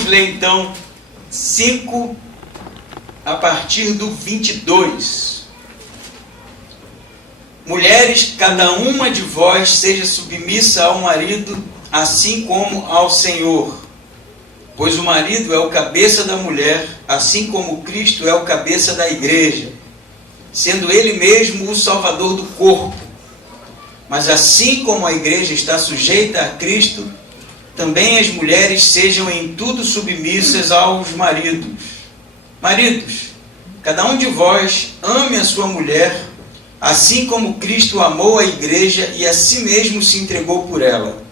Vamos ler então 5 a partir do 22. Mulheres, cada uma de vós seja submissa ao marido, assim como ao Senhor. Pois o marido é o cabeça da mulher, assim como Cristo é o cabeça da igreja, sendo ele mesmo o salvador do corpo. Mas assim como a igreja está sujeita a Cristo, também as mulheres sejam em tudo submissas aos maridos. Maridos, cada um de vós ame a sua mulher, assim como Cristo amou a igreja e a si mesmo se entregou por ela,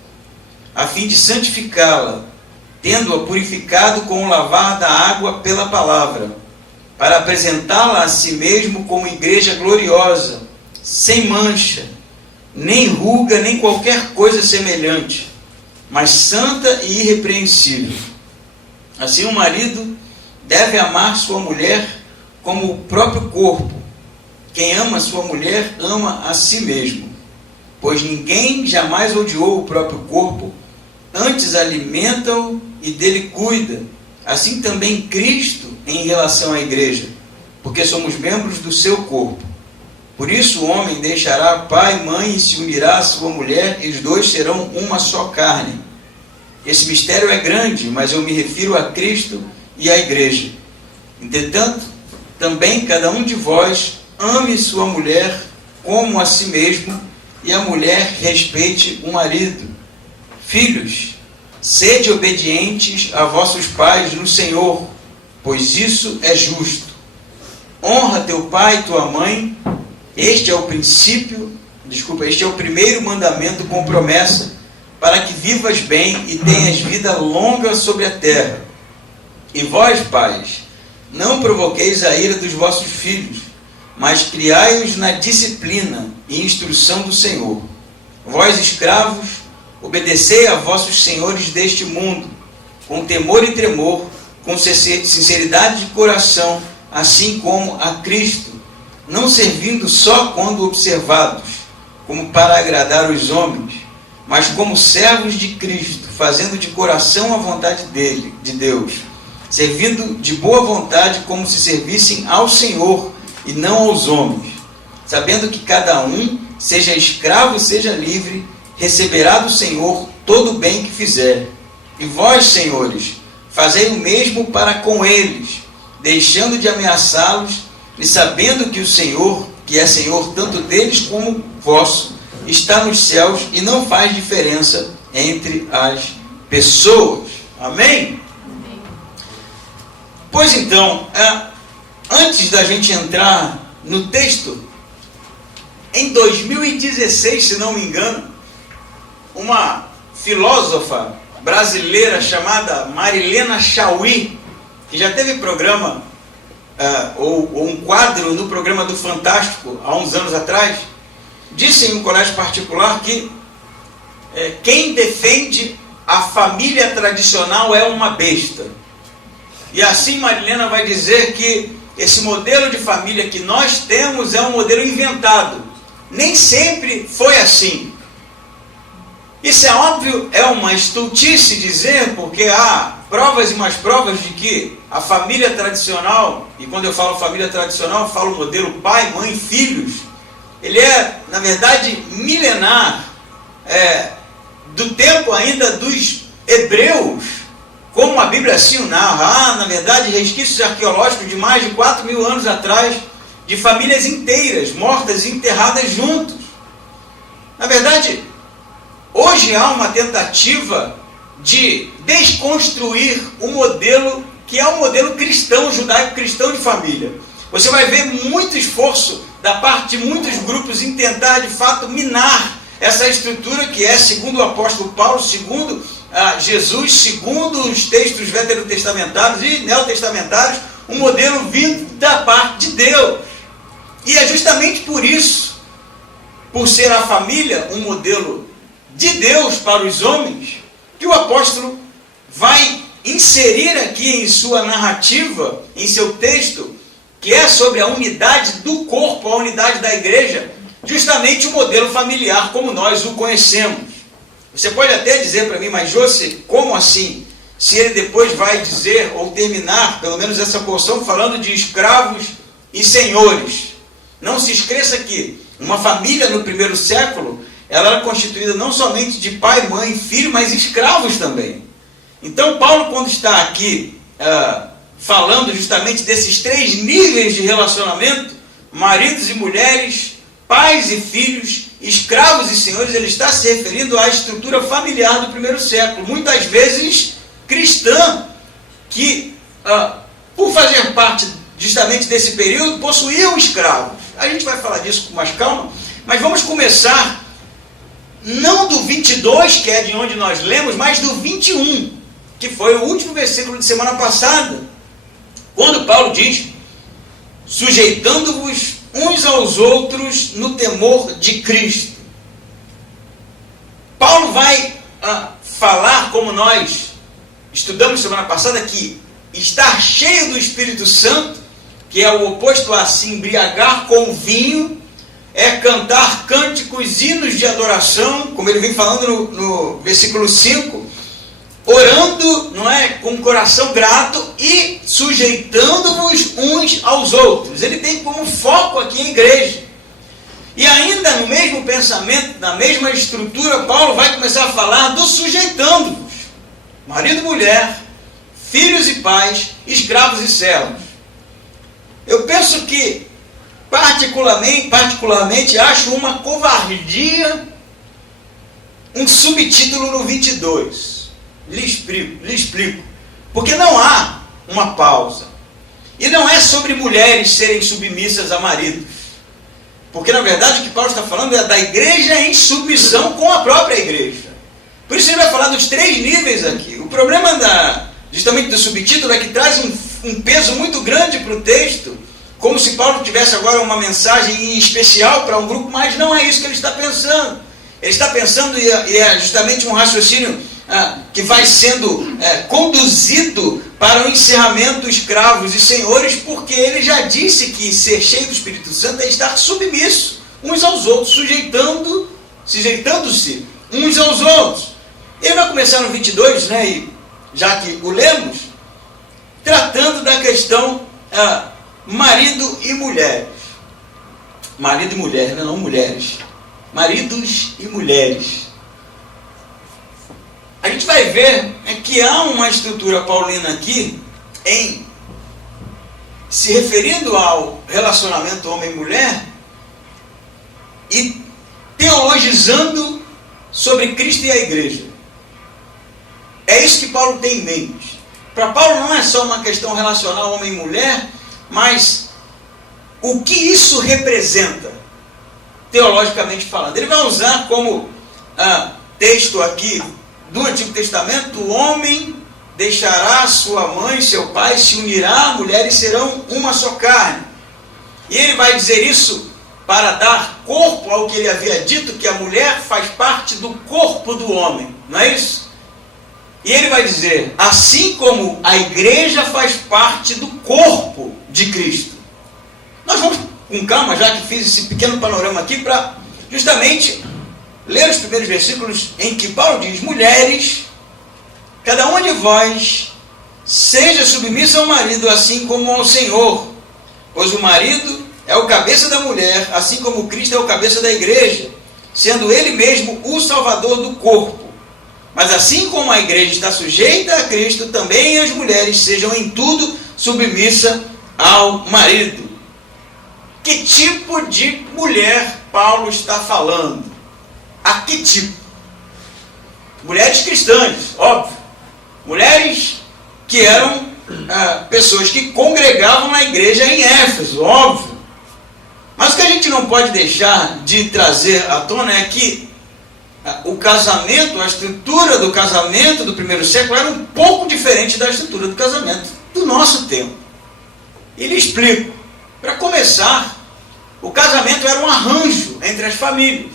a fim de santificá-la, tendo-a purificado com o lavar da água pela palavra, para apresentá-la a si mesmo como igreja gloriosa, sem mancha, nem ruga, nem qualquer coisa semelhante, mas santa e irrepreensível. Assim o marido deve amar sua mulher como o próprio corpo. Quem ama sua mulher ama a si mesmo, pois ninguém jamais odiou o próprio corpo, antes alimenta-o e dele cuida. Assim também Cristo em relação à igreja, porque somos membros do seu corpo. Por isso o homem deixará pai e mãe e se unirá à sua mulher, e os dois serão uma só carne. Esse mistério é grande, mas eu me refiro a Cristo e à igreja. Entretanto, também cada um de vós ame sua mulher como a si mesmo, e a mulher respeite o marido. Filhos, sede obedientes a vossos pais no Senhor, pois isso é justo. Honra teu pai e tua mãe. Este é o primeiro mandamento com promessa, para que vivas bem e tenhas vida longa sobre a terra. E vós, pais, não provoqueis a ira dos vossos filhos, mas criai-os na disciplina e instrução do Senhor. Vós, escravos, obedecei a vossos senhores deste mundo, com temor e tremor, com sinceridade de coração, assim como a Cristo, não servindo só quando observados, como para agradar os homens, mas como servos de Cristo, fazendo de coração a vontade de Deus, servindo de boa vontade como se servissem ao Senhor e não aos homens, sabendo que cada um, seja escravo, seja livre, receberá do Senhor todo o bem que fizer. E vós, senhores, fazei o mesmo para com eles, deixando de ameaçá-los, e sabendo que o Senhor, que é Senhor tanto deles como vosso, está nos céus e não faz diferença entre as pessoas. Amém? Pois então, antes da gente entrar no texto, em 2016, se não me engano, uma filósofa brasileira chamada Marilena Chaui, que já teve programa, ou um quadro no programa do Fantástico, há uns anos atrás, disse em um colégio particular que quem defende a família tradicional é uma besta. E assim Marilena vai dizer que esse modelo de família que nós temos é um modelo inventado. Nem sempre foi assim. Isso é óbvio, é uma estultice dizer, porque há provas e mais provas de que a família tradicional, e quando eu falo família tradicional, eu falo modelo pai, mãe, filhos, ele é, na verdade, milenar, do tempo ainda dos hebreus, como a Bíblia assim o narra. Há, na verdade, resquícios arqueológicos de mais de 4.000 anos atrás, de famílias inteiras, mortas e enterradas juntos. Na verdade, hoje há uma tentativa de desconstruir o modelo que é o modelo cristão, judaico-cristão de família. Você vai ver muito esforço da parte de muitos grupos em tentar, de fato, minar essa estrutura que é, segundo o apóstolo Paulo, segundo Jesus, segundo os textos veterotestamentários e neotestamentários, um modelo vindo da parte de Deus. E é justamente por isso, por ser a família um modelo de Deus para os homens, que o apóstolo vai inserir aqui em sua narrativa, em seu texto, que é sobre a unidade do corpo, a unidade da igreja, justamente o modelo familiar como nós o conhecemos. Você pode até dizer para mim, mas José, como assim? se ele depois vai dizer, ou terminar, pelo menos essa porção, falando de escravos e senhores. Não se esqueça que uma família no primeiro século, ela era constituída não somente de pai, mãe e filho, mas escravos também. Então Paulo, quando está aqui falando justamente desses 3 níveis de relacionamento, maridos e mulheres, pais e filhos, escravos e senhores, ele está se referindo à estrutura familiar do primeiro século, muitas vezes cristã, que por fazer parte justamente desse período, possuíam escravos. A gente vai falar disso com mais calma, mas vamos começar não do 22, que é de onde nós lemos, mas do 21, que foi o último versículo de semana passada, quando Paulo diz: sujeitando-vos uns aos outros no temor de Cristo. Paulo vai falar, como nós estudamos semana passada, que estar cheio do Espírito Santo, que é o oposto a se embriagar com vinho, é cantar cânticos, hinos de adoração, como ele vem falando no versículo 5, orando, não é, com o coração grato e sujeitando-vos uns aos outros. Ele tem como foco aqui a igreja. E ainda no mesmo pensamento, na mesma estrutura, Paulo vai começar a falar do sujeitando-vos. Marido e mulher, filhos e pais, escravos e servos. Eu penso que, particularmente acho uma covardia um subtítulo no 22. Lhe explico. Porque não há uma pausa. E não é sobre mulheres serem submissas a maridos. Porque, na verdade, o que Paulo está falando é da igreja em submissão com a própria igreja. Por isso ele vai falar dos 3 níveis aqui. O problema justamente do subtítulo é que traz um peso muito grande para o texto, como se Paulo tivesse agora uma mensagem em especial para um grupo, mas não é isso que ele está pensando. Ele está pensando, e é justamente um raciocínio que vai sendo conduzido para o encerramento escravos e senhores, porque ele já disse que ser cheio do Espírito Santo é estar submisso uns aos outros, sujeitando-se uns aos outros. Ele vai começar no 22, né, e já que o lemos, tratando da questão marido e mulheres. Marido e mulher, não mulheres. Maridos e mulheres. A gente vai ver que há uma estrutura paulina aqui, em se referindo ao relacionamento homem-mulher e teologizando sobre Cristo e a igreja. É isso que Paulo tem em mente. Para Paulo não é só uma questão relacional homem e mulher, mas o que isso representa, teologicamente falando. Ele vai usar como texto aqui do Antigo Testamento: o homem deixará sua mãe e seu pai, se unirá à mulher e serão uma só carne. E ele vai dizer isso para dar corpo ao que ele havia dito, que a mulher faz parte do corpo do homem, não é isso? E ele vai dizer: assim como a igreja faz parte do corpo de Cristo. Nós vamos com calma, já que fiz esse pequeno panorama aqui, para justamente ler os primeiros versículos em que Paulo diz: mulheres, cada uma de vós seja submissa ao marido, assim como ao Senhor, pois o marido é o cabeça da mulher, assim como Cristo é o cabeça da igreja, sendo ele mesmo o salvador do corpo. Mas assim como a igreja está sujeita a Cristo, também as mulheres sejam em tudo submissas ao marido. Que tipo de mulher Paulo está falando? A que tipo? Mulheres cristãs, óbvio. Mulheres que eram pessoas que congregavam na igreja em Éfeso, óbvio. Mas o que a gente não pode deixar de trazer à tona é que o casamento, a estrutura do casamento do primeiro século era um pouco diferente da estrutura do casamento do nosso tempo. E lhe explico. Para começar, o casamento era um arranjo entre as famílias.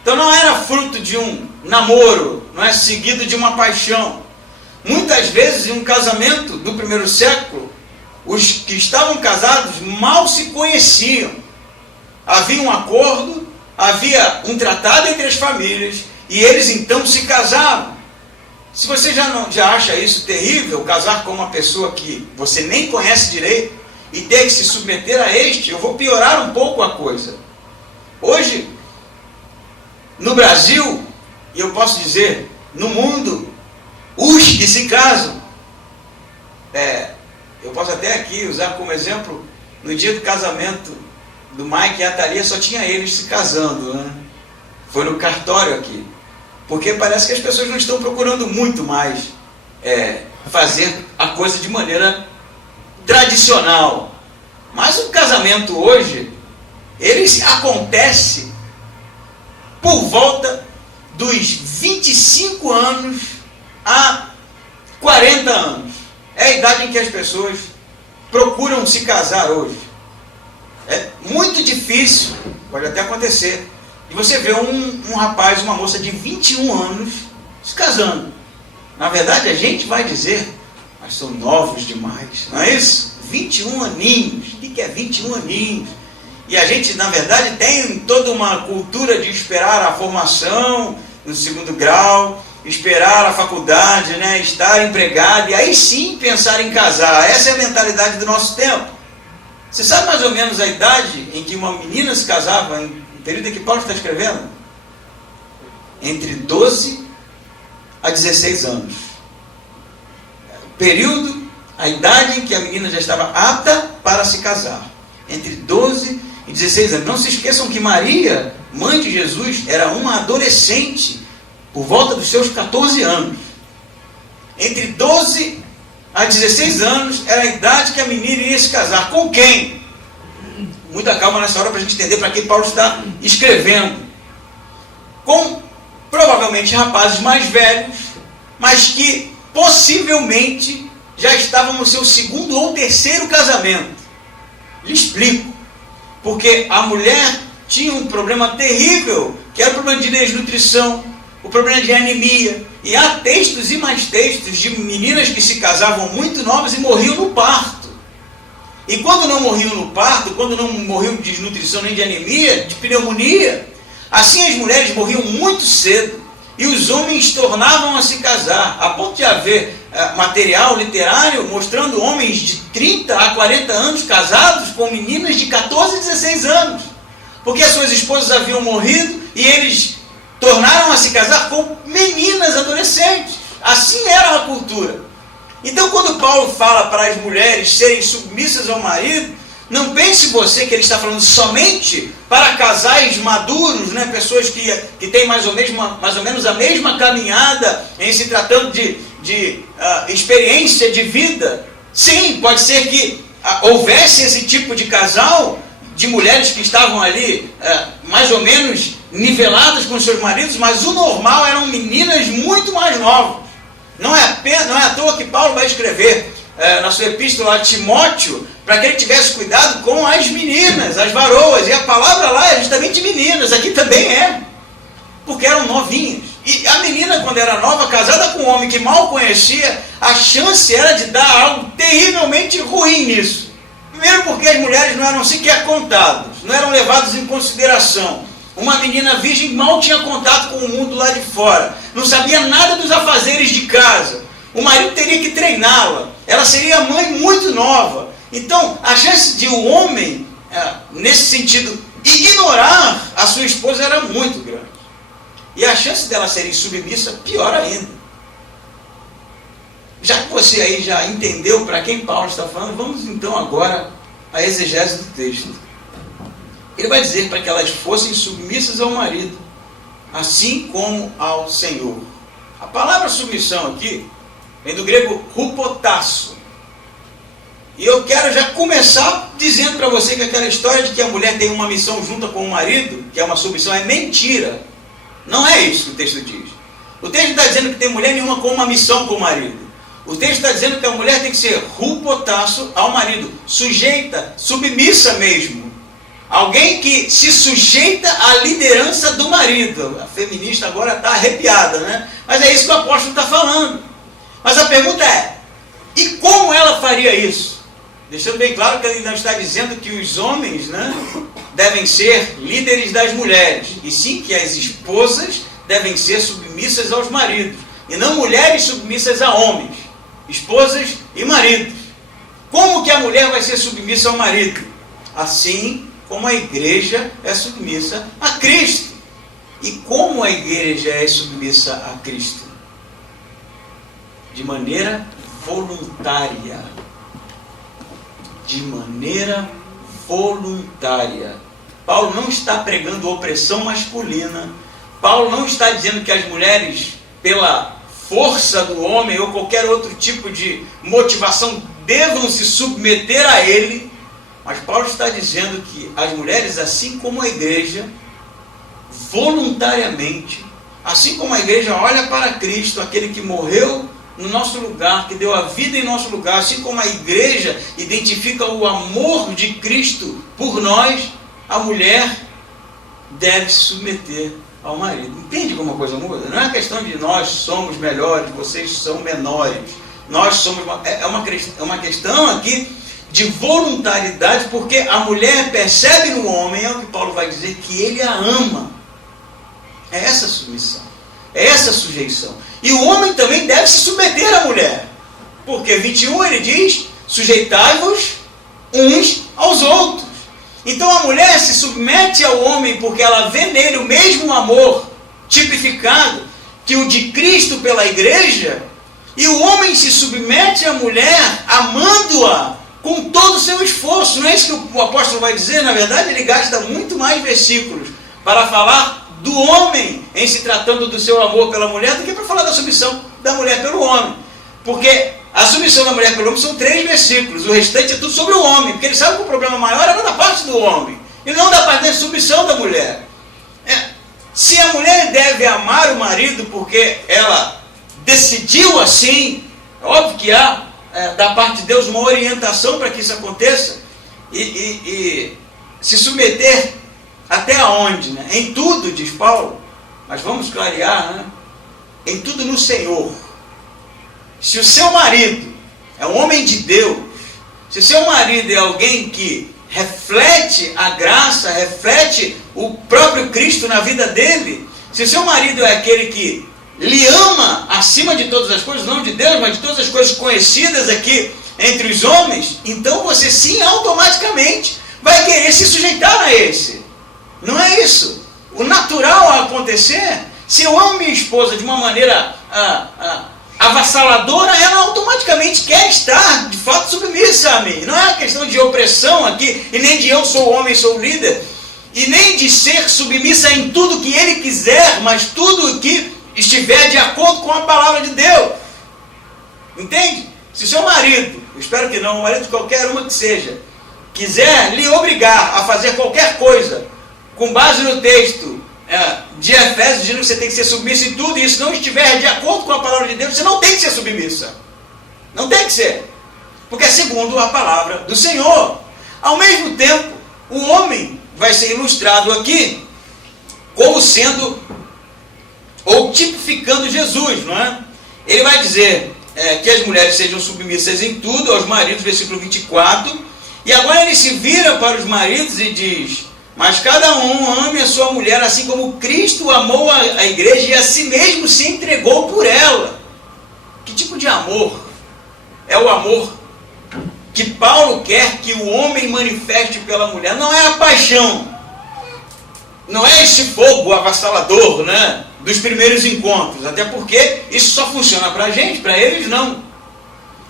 Então não era fruto de um namoro, não é seguido de uma paixão. Muitas vezes, em um casamento do primeiro século, os que estavam casados mal se conheciam. Havia um acordo, havia um tratado entre as famílias, e eles então se casavam. Se você já acha isso terrível, casar com uma pessoa que você nem conhece direito e ter que se submeter a este, eu vou piorar um pouco a coisa. Hoje, no Brasil, e eu posso dizer, no mundo, os que se casam, eu posso até aqui usar como exemplo, no dia do casamento do Mike e a Thalia, só tinha eles se casando, né? Foi no cartório aqui. Porque parece que as pessoas não estão procurando muito mais fazer a coisa de maneira tradicional. Mas o casamento hoje, ele acontece por volta dos 25 anos a 40 anos. É a idade em que as pessoas procuram se casar hoje. É muito difícil, pode até acontecer, de você ver um rapaz, uma moça de 21 anos se casando. Na verdade, a gente vai dizer, mas são novos demais, não é isso? 21 aninhos. O que é 21 aninhos? E a gente, na verdade, tem toda uma cultura de esperar a formação no segundo grau, esperar a faculdade, né, estar empregado, e aí sim pensar em casar. Essa é a mentalidade do nosso tempo. Você sabe mais ou menos a idade em que uma menina se casava, no período em que Paulo está escrevendo? Entre 12 a 16 anos. Período, a idade em que a menina já estava apta para se casar. Entre 12 e 16 anos. Não se esqueçam que Maria, mãe de Jesus, era uma adolescente, por volta dos seus 14 anos. Entre 12 a 16 anos era a idade que a menina iria se casar. Com quem? Muita calma nessa hora para a gente entender para quem Paulo está escrevendo. Com provavelmente rapazes mais velhos, mas que possivelmente já estavam no seu segundo ou terceiro casamento. Lhe explico. Porque a mulher tinha um problema terrível, que era o problema de desnutrição, o problema de anemia. E há textos e mais textos de meninas que se casavam muito novas e morriam no parto. E quando não morriam no parto, quando não morriam de desnutrição nem de anemia, de pneumonia, assim as mulheres morriam muito cedo. E os homens tornavam a se casar, a ponto de haver material literário mostrando homens de 30 a 40 anos casados com meninas de 14 a 16 anos. Porque as suas esposas haviam morrido e eles tornaram a se casar com meninas adolescentes. Assim era a cultura. Então, quando Paulo fala para as mulheres serem submissas ao marido, não pense você que ele está falando somente para casais maduros, né? Pessoas que têm mais ou menos a mesma caminhada em se tratando de experiência de vida. Sim, pode ser que houvesse esse tipo de casal, de mulheres que estavam ali mais ou menos niveladas com seus maridos, mas o normal eram meninas muito mais novas. Não é à toa que Paulo vai escrever na sua epístola a Timóteo, para que ele tivesse cuidado com as meninas, as varoas, e a palavra lá é justamente meninas, aqui também é, porque eram novinhas. E a menina, quando era nova, casada com um homem que mal conhecia, a chance era de dar algo terrivelmente ruim nisso. Primeiro porque as mulheres não eram sequer contadas, não eram levadas em consideração. Uma menina virgem mal tinha contato com o mundo lá de fora, não sabia nada dos afazeres de casa. O marido teria que treiná-la, ela seria mãe muito nova. Então, a chance de o homem, nesse sentido, ignorar a sua esposa era muito grande. E a chance dela ser insubmissa, pior ainda. Já que você aí já entendeu para quem Paulo está falando, vamos então agora à exegese do texto. Ele vai dizer para que elas fossem submissas ao marido, assim como ao Senhor. A palavra submissão aqui vem do grego hupotasso. E eu quero já começar dizendo para você que aquela história de que a mulher tem uma missão junto com o marido, que é uma submissão, é mentira. Não é isso que o texto diz. O texto está dizendo que tem mulher nenhuma com uma missão com o marido. O texto está dizendo que a mulher tem que ser hupotasso ao marido, sujeita, submissa mesmo. Alguém que se sujeita à liderança do marido. A feminista agora está arrepiada, né? Mas é isso que o apóstolo está falando. Mas a pergunta é, e como ela faria isso? Deixando bem claro que ele não está dizendo que os homens, né, devem ser líderes das mulheres, e sim que as esposas devem ser submissas aos maridos. e não mulheres submissas a homens, esposas e maridos. Como que a mulher vai ser submissa ao marido? Assim como a igreja é submissa a Cristo. E como a igreja é submissa a Cristo? De maneira voluntária. De maneira voluntária. Paulo não está pregando opressão masculina. Paulo não está dizendo que as mulheres, pela força do homem ou qualquer outro tipo de motivação, devam se submeter a ele. Mas Paulo está dizendo que as mulheres, assim como a igreja, voluntariamente, assim como a igreja olha para Cristo, aquele que morreu no nosso lugar, que deu a vida em nosso lugar, assim como a igreja identifica o amor de Cristo por nós, a mulher deve se submeter ao marido. Entende como a coisa muda? Não é questão de nós somos melhores, vocês são menores. Nós somos... É uma questão aqui de voluntariedade, porque a mulher percebe no homem, é o que Paulo vai dizer, que ele a ama. É essa submissão, é essa sujeição. E o homem também deve se submeter à mulher. Porque 21 ele diz, sujeitai-vos uns aos outros. Então a mulher se submete ao homem porque ela vê nele o mesmo amor tipificado que o de Cristo pela igreja, e o homem se submete à mulher amando-a com todo o seu esforço. Não é isso que o apóstolo vai dizer? Na verdade, ele gasta muito mais versículos para falar do homem em se tratando do seu amor pela mulher do que para falar da submissão da mulher pelo homem. Porque a submissão da mulher pelo homem são 3 versículos, o restante é tudo sobre o homem, porque ele sabe que o problema maior era da parte do homem, e não da parte da submissão da mulher. Se a mulher deve amar o marido porque ela decidiu assim, é óbvio que há da parte de Deus uma orientação para que isso aconteça, e se submeter até aonde? Né? Em tudo, diz Paulo, mas vamos clarear, né? Em tudo no Senhor. Se o seu marido é um homem de Deus, se o seu marido é alguém que reflete a graça, reflete o próprio Cristo na vida dele, se o seu marido é aquele que lhe ama acima de todas as coisas, não de Deus, mas de todas as coisas conhecidas aqui entre os homens, então você sim automaticamente vai querer se sujeitar a esse. Não é isso. O natural a acontecer, se eu amo minha esposa de uma maneira avassaladora, ela automaticamente quer estar de fato submissa a mim. Não é uma questão de opressão aqui, e nem de eu sou o homem, sou o líder, e nem de ser submissa em tudo que ele quiser, mas tudo que estiver de acordo com a palavra de Deus. Entende? Se seu marido, eu espero que não, o marido de qualquer uma que seja, quiser lhe obrigar a fazer qualquer coisa com base no texto de Efésios, dizendo que você tem que ser submissa em tudo, e isso não estiver de acordo com a palavra de Deus, você não tem que ser submissa. Não tem que ser. Porque é segundo a palavra do Senhor. Ao mesmo tempo, o homem vai ser ilustrado aqui como sendo, ou tipificando Jesus, não é? Ele vai dizer que as mulheres sejam submissas em tudo aos maridos, versículo 24, e agora ele se vira para os maridos e diz: mas cada um ame a sua mulher assim como Cristo amou a igreja e a si mesmo se entregou por ela. Que tipo de amor? É o amor que Paulo quer que o homem manifeste pela mulher. Não é a paixão, não é esse fogo avassalador, né, dos primeiros encontros, até porque isso só funciona para a gente, para eles não.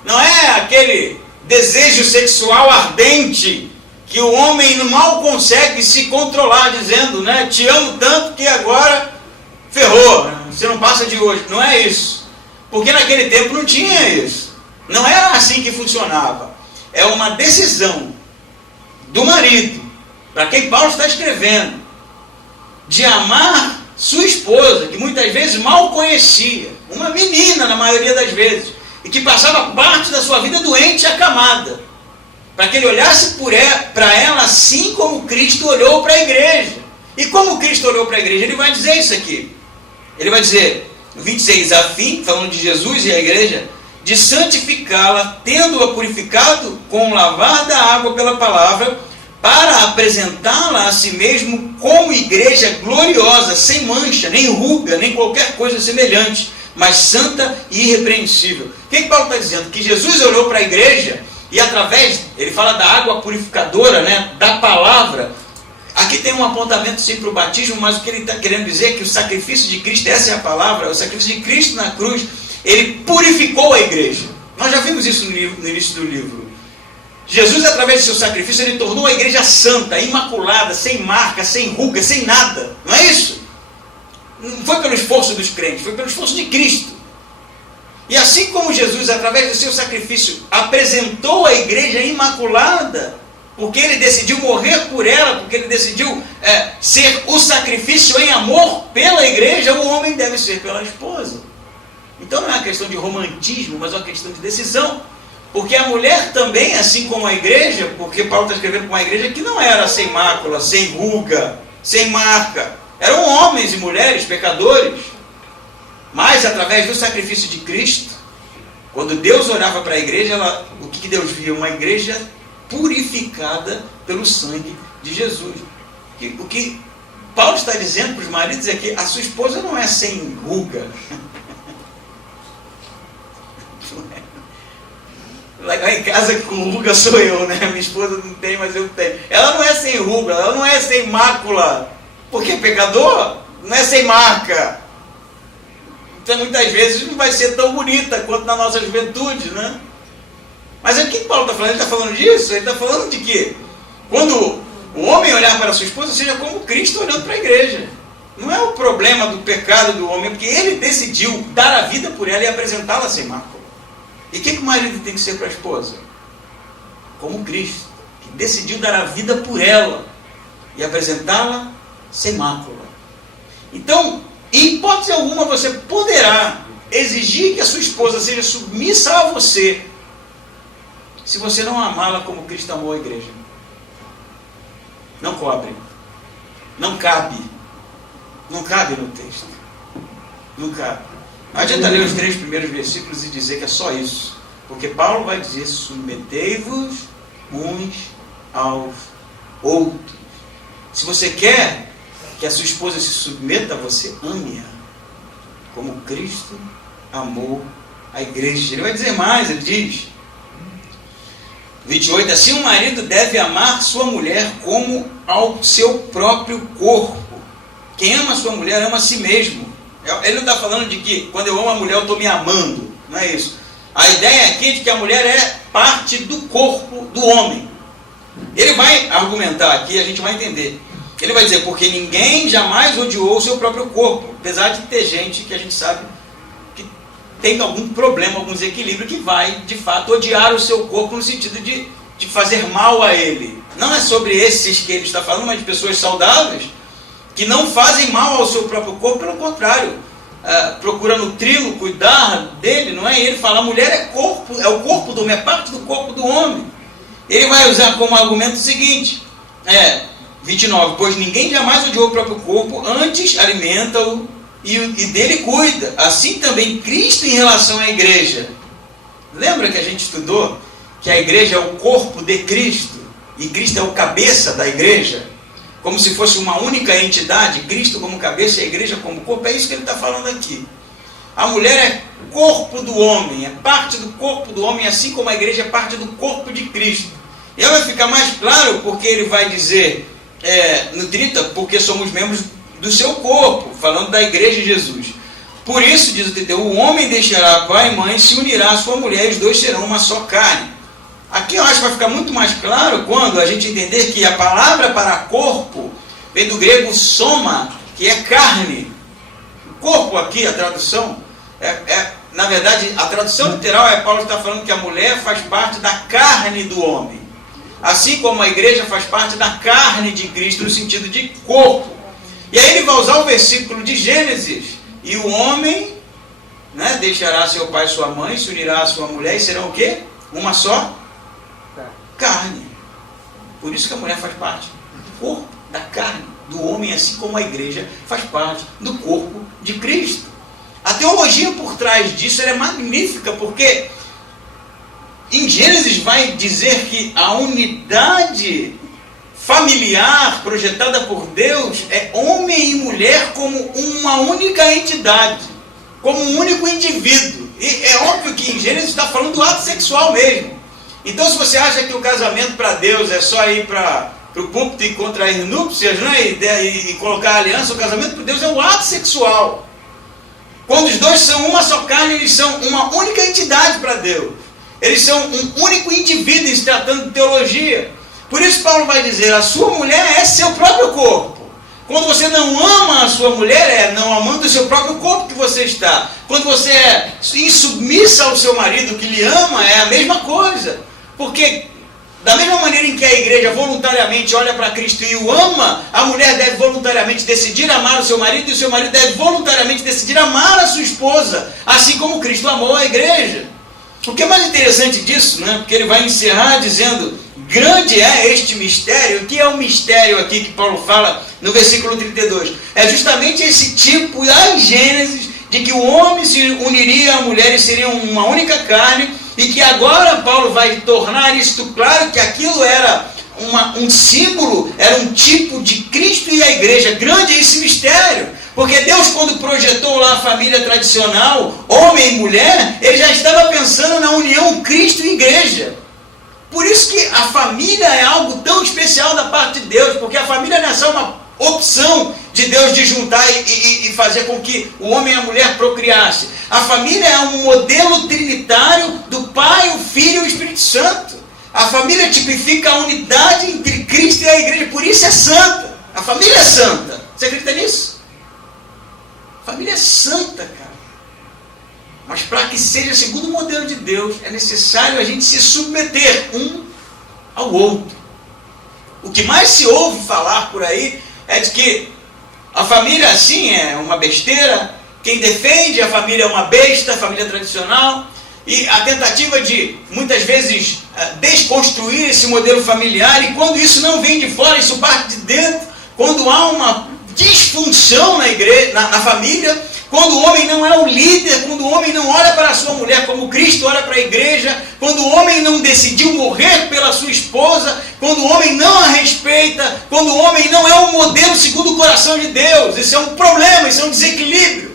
Não é aquele desejo sexual ardente que o homem mal consegue se controlar, dizendo, né, te amo tanto que agora ferrou, você não passa de hoje. Não é isso. Porque naquele tempo não tinha isso. Não era assim que funcionava. É uma decisão do marido, para quem Paulo está escrevendo, de amar sua esposa, que muitas vezes mal conhecia, uma menina na maioria das vezes, e que passava parte da sua vida doente e acamada, para que ele olhasse para ela assim como Cristo olhou para a igreja. E como Cristo olhou para a igreja? Ele vai dizer isso aqui. Ele vai dizer, no 26, a fim, falando de Jesus e a igreja, de santificá-la, tendo-a purificado com o lavar da água pela palavra, para apresentá-la a si mesmo como igreja gloriosa, sem mancha, nem ruga, nem qualquer coisa semelhante, mas santa e irrepreensível. O que Paulo está dizendo? Que Jesus olhou para a igreja e através, ele fala da água purificadora, né, da palavra. Aqui tem um apontamento sim para o batismo, mas o que ele está querendo dizer é que o sacrifício de Cristo, essa é a palavra, o sacrifício de Cristo na cruz, ele purificou a igreja. Nós já vimos isso no início do livro. Jesus, através do seu sacrifício, ele tornou a igreja santa, imaculada, sem marca, sem ruga, sem nada. Não é isso? Não foi pelo esforço dos crentes, foi pelo esforço de Cristo. E assim como Jesus, através do seu sacrifício, apresentou a igreja imaculada, porque ele decidiu morrer por ela, porque ele decidiu ser o sacrifício em amor pela igreja, o homem deve ser pela esposa. Então não é uma questão de romantismo, mas é uma questão de decisão. Porque a mulher também, assim como a igreja, porque Paulo está escrevendo com uma igreja que não era sem mácula, sem ruga, sem marca. Eram homens e mulheres pecadores. Mas através do sacrifício de Cristo, quando Deus olhava para a igreja, o que Deus via? Uma igreja purificada pelo sangue de Jesus. O que Paulo está dizendo para os maridos é que a sua esposa não é sem ruga. Lá em casa com ruga sou eu, né? Minha esposa não tem, mas eu tenho. Ela não é sem ruga, ela não é sem mácula. Porque pecador não é sem marca. Então muitas vezes não vai ser tão bonita quanto na nossa juventude, né? Mas o que Paulo está falando? Ele está falando disso? Ele está falando de que quando o homem olhar para a sua esposa, seja como Cristo olhando para a igreja. Não é o problema do pecado do homem, porque ele decidiu dar a vida por ela e apresentá-la sem mácula. E o que o marido tem que ser para a esposa? Como Cristo, que decidiu dar a vida por ela e apresentá-la sem mácula. Então, em hipótese alguma, você poderá exigir que a sua esposa seja submissa a você, se você não amá-la como Cristo amou a igreja. Não cobre. Não cabe. Não cabe no texto. Não cabe. Não adianta ler os 3 primeiros versículos e dizer que é só isso. Porque Paulo vai dizer: submetei-vos uns aos outros. Se você quer que a sua esposa se submeta a você, ame-a como Cristo amou a igreja. Ele vai dizer mais, ele diz 28, assim o marido deve amar sua mulher como ao seu próprio corpo. Quem ama sua mulher ama a si mesmo. Ele não está falando de que quando eu amo a mulher eu estou me amando. Não é isso. A ideia aqui é de que a mulher é parte do corpo do homem. Ele vai argumentar aqui, a gente vai entender. Ele vai dizer, porque ninguém jamais odiou o seu próprio corpo. Apesar de ter gente que a gente sabe que tem algum problema, algum desequilíbrio, que vai, de fato, odiar o seu corpo no sentido de fazer mal a ele. Não é sobre esses que ele está falando, mas de pessoas saudáveis, que não fazem mal ao seu próprio corpo, pelo contrário, procura nutri-lo, cuidar dele, não é? Ele fala, a mulher é corpo, é o corpo do homem, é parte do corpo do homem. Ele vai usar como argumento o seguinte, 29, pois ninguém jamais odiou o próprio corpo, antes alimenta-o e dele cuida. Assim também Cristo em relação à igreja. Lembra que a gente estudou que a igreja é o corpo de Cristo e Cristo é o cabeça da igreja? Como se fosse uma única entidade, Cristo como cabeça e a igreja como corpo. É isso que ele está falando aqui. A mulher é corpo do homem, é parte do corpo do homem, assim como a igreja é parte do corpo de Cristo. E aí vai ficar mais claro porque ele vai dizer no 30, porque somos membros do seu corpo, falando da igreja de Jesus. Por isso, diz o 31, o homem deixará pai e mãe, se unirá à sua mulher, e os dois serão uma só carne. Aqui eu acho que vai ficar muito mais claro quando a gente entender que a palavra para corpo vem do grego soma, que é carne. O corpo aqui, a tradução, na verdade, a tradução literal Paulo está falando que a mulher faz parte da carne do homem. Assim como a igreja faz parte da carne de Cristo, no sentido de corpo. E aí ele vai usar o versículo de Gênesis. E o homem, deixará seu pai e sua mãe, se unirá à sua mulher, e serão o quê? Uma só carne. Por isso que a mulher faz parte do corpo, da carne do homem, assim como a igreja faz parte do corpo de Cristo. A teologia por trás disso é magnífica, porque em Gênesis vai dizer que a unidade familiar projetada por Deus é homem e mulher como uma única entidade. como um único indivíduo. E é óbvio que em Gênesis está falando do ato sexual mesmo. Então, se você acha que o casamento para Deus é só ir para o púlpito e contrair núpcias, né, e colocar aliança, o casamento para Deus é o ato sexual. Quando os dois são uma só carne, eles são uma única entidade para Deus. Eles são um único indivíduo, em se tratando de teologia. Por isso Paulo vai dizer, a sua mulher é seu próprio corpo. Quando você não ama a sua mulher, é não amando o seu próprio corpo que você está. Quando você é insubmissa ao seu marido que lhe ama, é a mesma coisa. Porque da mesma maneira em que a igreja voluntariamente olha para Cristo e o ama, a mulher deve voluntariamente decidir amar o seu marido, e o seu marido deve voluntariamente decidir amar a sua esposa, assim como Cristo amou a igreja. O que é mais interessante disso, né? Porque ele vai encerrar dizendo, grande é este mistério. O que é o mistério aqui que Paulo fala no versículo 32? É justamente esse tipo, lá em Gênesis, de que o homem se uniria à mulher e seriam uma única carne, e que agora Paulo vai tornar isto claro, que aquilo era um símbolo, era um tipo de Cristo e a igreja. Grande é esse mistério, porque Deus, quando projetou lá a família tradicional, homem e mulher, ele já estava pensando na união Cristo e igreja. Por isso que a família é algo tão especial da parte de Deus, porque a família não é só uma opção de Deus de juntar e fazer com que o homem e a mulher procriassem. A família é um modelo trinitário do Pai, o Filho e o Espírito Santo. A família tipifica a unidade entre Cristo e a igreja, por isso é santa. A família é santa. Você acredita nisso? A família é santa, cara. Mas para que seja segundo o modelo de Deus, é necessário a gente se submeter um ao outro. O que mais se ouve falar por aí é de que a família assim é uma besteira, quem defende a família é uma besta, a família tradicional, e a tentativa de, muitas vezes, desconstruir esse modelo familiar, e quando isso não vem de fora, isso parte de dentro, quando há uma disfunção na igreja, na família, quando o homem não é o líder, quando o homem não olha para a sua mulher como Cristo olha para a igreja, quando o homem não decidiu morrer pela sua esposa, quando o homem não a respeita, quando o homem não é um modelo segundo o coração de Deus, isso é um problema, isso é um desequilíbrio.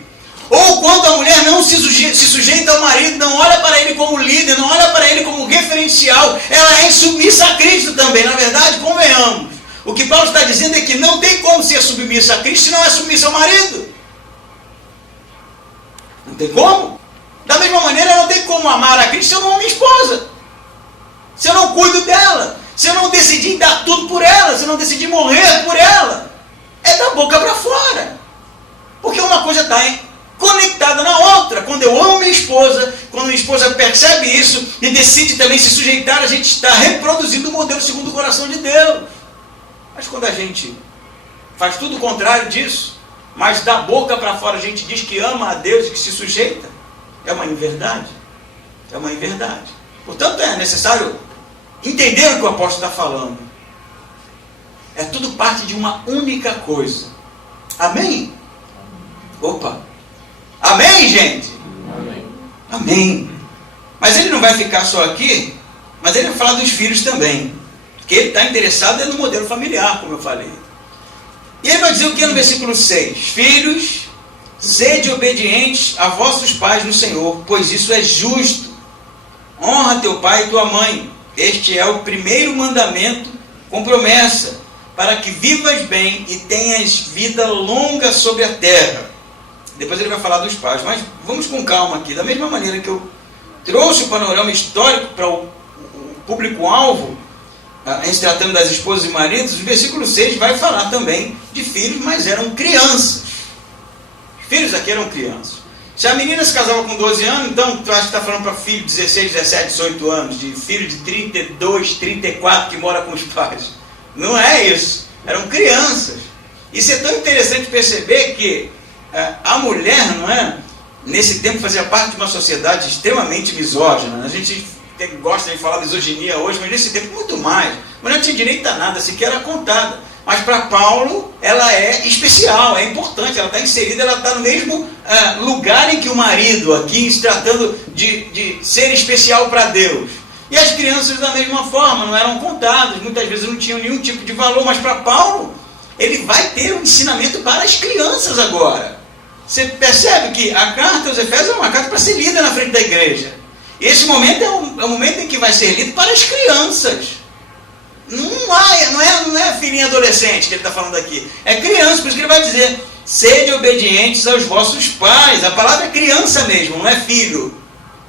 Ou quando a mulher não se sujeita ao marido, não olha para ele como líder, não olha para ele como referencial, ela é insubmissa a Cristo também. Na verdade, convenhamos, o que Paulo está dizendo é que não tem como ser submissa a Cristo se não é submissa ao marido. Não tem como. Da mesma maneira, não tem como amar a Cristo se eu não amo minha esposa, se eu não cuido dela, se eu não decidir dar tudo por ela, se eu não decidir morrer por ela. É da boca para fora, porque uma coisa está conectada na outra. Quando eu amo minha esposa, quando minha esposa percebe isso e decide também se sujeitar, a gente está reproduzindo o modelo segundo o coração de Deus. Mas quando a gente faz tudo o contrário disso, mas da boca para fora a gente diz que ama a Deus e que se sujeita, é uma inverdade. É uma inverdade. Portanto, é necessário entender o que o apóstolo está falando. É tudo parte de uma única coisa. Amém? Opa! Amém, gente? Amém. Amém. Mas ele não vai ficar só aqui, mas ele vai falar dos filhos também. Porque ele está interessado no modelo familiar, como eu falei. E ele vai dizer o que no versículo 6? Filhos, sede obedientes a vossos pais no Senhor, pois isso é justo. Honra teu pai e tua mãe. Este é o primeiro mandamento com promessa, para que vivas bem e tenhas vida longa sobre a terra. Depois ele vai falar dos pais, mas vamos com calma aqui. Da mesma maneira que eu trouxe o panorama histórico para o público-alvo, em se tratando das esposas e maridos, o versículo 6 vai falar também de filhos, mas eram crianças. Os filhos aqui eram crianças. Se a menina se casava com 12 anos, então tu acha que está falando para filho de 16, 17, 18 anos, de filho de 32, 34 que mora com os pais. Não é isso. Eram crianças. Isso é tão interessante perceber que a mulher, não é, nesse tempo fazia parte de uma sociedade extremamente misógina. A gente gosta de falar misoginia hoje, mas nesse tempo muito mais. A mulher não tinha direito a nada, sequer era contada. Mas para Paulo, ela é especial, é importante, ela está inserida, ela está no mesmo lugar em que o marido, aqui se tratando de ser especial para Deus. E as crianças da mesma forma, não eram contadas, muitas vezes não tinham nenhum tipo de valor, mas para Paulo, ele vai ter um ensinamento para as crianças agora. Você percebe que a carta aos Efésios é uma carta para ser lida na frente da igreja. E esse momento é o momento em que vai ser lido para as crianças. Não é filhinha adolescente que ele está falando aqui. É criança, por isso que ele vai dizer: sede obedientes aos vossos pais. A palavra é criança mesmo, não é filho.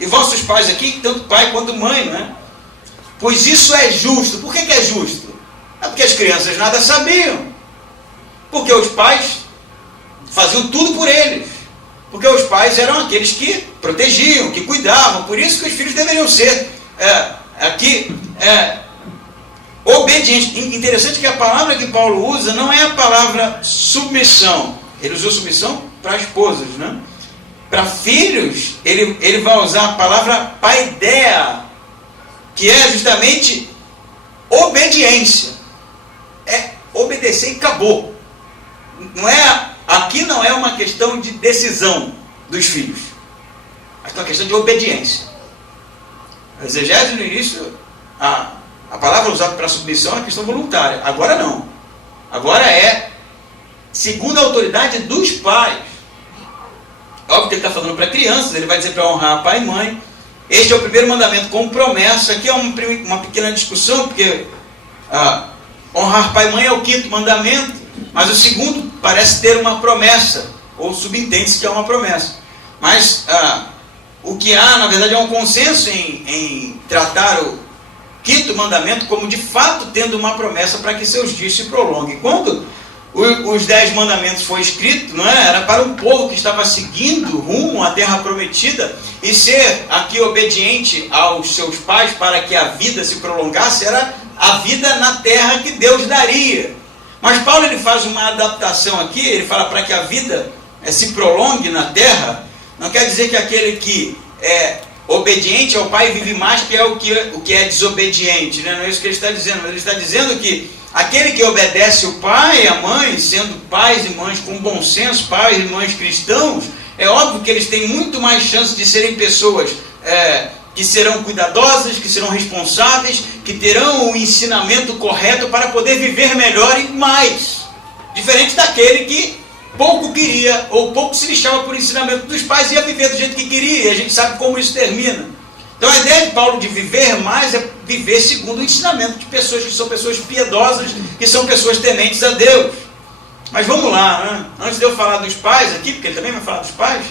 E vossos pais aqui, tanto pai quanto mãe, não é? Pois isso é justo. Por que é justo? É porque as crianças nada sabiam. Porque os pais faziam tudo por eles. Porque os pais eram aqueles que protegiam, que cuidavam. Por isso que os filhos deveriam ser obedientes. Interessante que a palavra que Paulo usa não é a palavra submissão. Ele usou submissão para esposas, né? Para filhos, ele vai usar a palavra paideia, que é justamente obediência. É obedecer e acabou. Aqui não é uma questão de decisão dos filhos. Aqui é uma questão de obediência. A exegese no início, a palavra usada para submissão é uma questão voluntária. Agora não. Agora é segundo a autoridade dos pais. Óbvio que ele está falando para crianças, ele vai dizer para honrar pai e mãe. Este é o primeiro mandamento com promessa. Aqui é uma pequena discussão, porque honrar pai e mãe é o quinto mandamento, mas o segundo parece ter uma promessa, ou subentende-se que é uma promessa. Mas o que há, na verdade, é um consenso em tratar o quinto mandamento como de fato tendo uma promessa para que seus dias se prolonguem. Quando os 10 mandamentos foi escrito, não é? Era para um povo que estava seguindo rumo à terra prometida, e ser aqui obediente aos seus pais para que a vida se prolongasse era a vida na terra que Deus daria. Mas Paulo ele faz uma adaptação aqui, ele fala para que a vida se prolongue na terra. Não quer dizer que aquele que é obediente ao pai vive mais que o que é desobediente, né? Não é isso que ele está dizendo, mas ele está dizendo que aquele que obedece o pai e a mãe, sendo pais e mães com bom senso, pais e mães cristãos, é óbvio que eles têm muito mais chance de serem pessoas que serão cuidadosas, que serão responsáveis, que terão o ensinamento correto para poder viver melhor e mais. Diferente daquele que pouco queria ou pouco se lixava por ensinamento dos pais e ia viver do jeito que queria, e a gente sabe como isso termina. Então a ideia de Paulo de viver mais é viver segundo o ensinamento de pessoas que são pessoas piedosas, que são pessoas tementes a Deus. Mas vamos lá, né? Antes de eu falar dos pais aqui, porque ele também vai falar dos pais.